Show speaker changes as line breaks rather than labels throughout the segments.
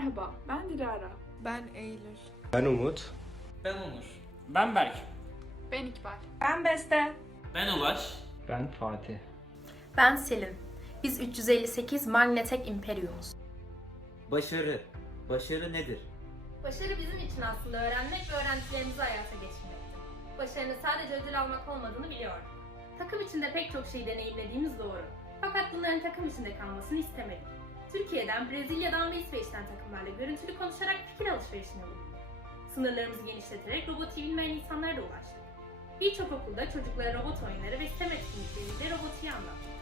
Merhaba, ben Dilara.
Ben Eylül.
Ben Umut.
Ben Onur.
Ben Berk.
Ben İkbal.
Ben Beste.
Ben Ulaş.
Ben Fatih.
Ben Selin. Biz 358 Magnetek Imperiumuz.
Başarı. Başarı nedir?
Başarı bizim için aslında öğrenmek ve öğrentilerimizi hayata geçirmektir. Başarının sadece ödül almak olmadığını biliyorum. Takım içinde pek çok şey deneyimlediğimiz doğru. Fakat bunların takım içinde kalmasını istemedik. Türkiye'den, Brezilya'dan ve İsveç'ten takımlarla görüntülü konuşarak fikir alışverişine bulunduk. Sınırlarımızı genişleterek robotu bilmeyen insanlara da ulaştık. Birçok okulda çocuklara robot oyunları ve STEM etkinlikleriyle robotiği anlattık.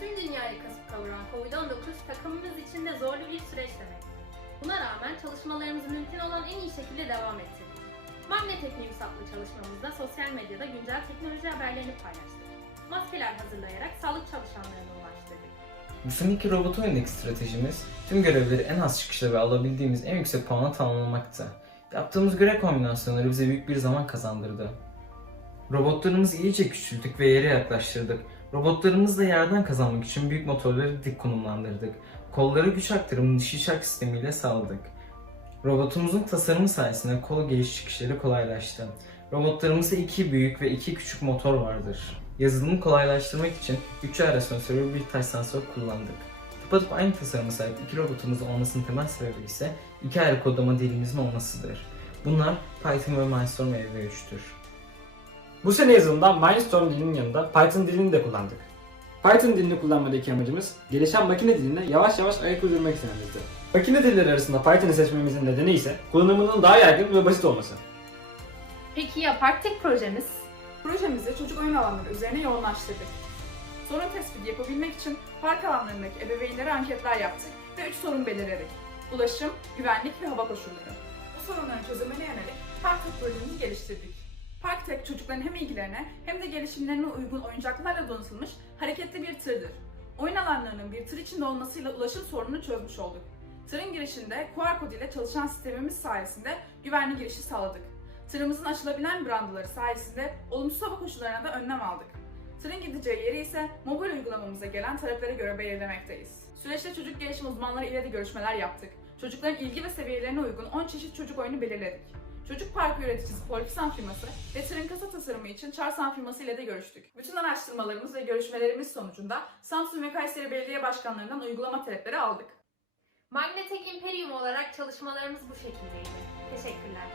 Tüm dünyayı kasıp kavuran Covid-19 takımımız için de zorlu bir süreç demek. Buna rağmen çalışmalarımızı mümkün olan en iyi şekilde devam ettirdik. Magnetek News adlı çalışmamızda sosyal medyada güncel teknoloji haberlerini paylaştık. Maskeler hazırlayarak sağlık çalışanlarına ulaştırdık.
Bu seneki robot oyundaki stratejimiz tüm görevleri en az çıkışla ve alabildiğimiz en yüksek puanla tamamlamaktı. Yaptığımız görev kombinasyonları bize büyük bir zaman kazandırdı. Robotlarımızı iyice küçülttük ve yere yaklaştırdık. Robotlarımızla yerden kazanmak için büyük motorları dik konumlandırdık. Kolları güç aktarımı dişi çark sistemiyle sağladık. Robotumuzun tasarımı sayesinde kol geliş çıkışları kolaylaştı. Robotlarımızda iki büyük ve iki küçük motor vardır. Yazılımı kolaylaştırmak için 3 ayrı sensör ve bir taş sensör kullandık. Tıpatıp aynı tasarıma sahip iki robotumuzun olmasının temel sebebi ise iki ayrı kodlama dilimizin olmasıdır. Bunlar Python ve Mindstorm EV3'tür.
Bu sene yazılımda Mindstorm dilinin yanında Python dilini de kullandık. Python dilini kullanmadaki amacımız gelişen makine diline yavaş yavaş ayak uydurmak istememizdi. Makine dilleri arasında Python'ı seçmemizin nedeni ise kullanımının daha yaygın ve basit olması.
Peki ya Parktek projemiz?
Projemizi çocuk oyun alanları üzerine yoğunlaştırdık. Sorun tespiti yapabilmek için park alanlarındaki ebeveynlere anketler yaptık ve üç sorun belirledik. Ulaşım, güvenlik ve hava koşulları. Bu sorunların çözümüne yönelik Parktek projemizi geliştirdik. Parktek çocukların hem ilgilerine hem de gelişimlerine uygun oyuncaklarla donatılmış hareketli bir tırdır. Oyun alanlarının bir tır içinde olmasıyla ulaşım sorununu çözmüş olduk. Tırın girişinde QR kod ile çalışan sistemimiz sayesinde güvenli girişi sağladık. Tırımızın açılabilen brandaları sayesinde olumsuz hava koşullarına da önlem aldık. Tırın gideceği yeri ise mobil uygulamamıza gelen taleplere göre belirlemekteyiz. Süreçte çocuk gelişim uzmanları ile de görüşmeler yaptık. Çocukların ilgi ve seviyelerine uygun 10 çeşit çocuk oyunu belirledik. Çocuk parkı üreticisi Polfisan firması ve tırın kasa tasarımı için Çarsan firması ile de görüştük. Bütün araştırmalarımız ve görüşmelerimiz sonucunda Samsun ve Kayseri Belediye Başkanlarından uygulama talepleri aldık.
Magnetek Imperium olarak çalışmalarımız bu şekildeydi. Teşekkürler.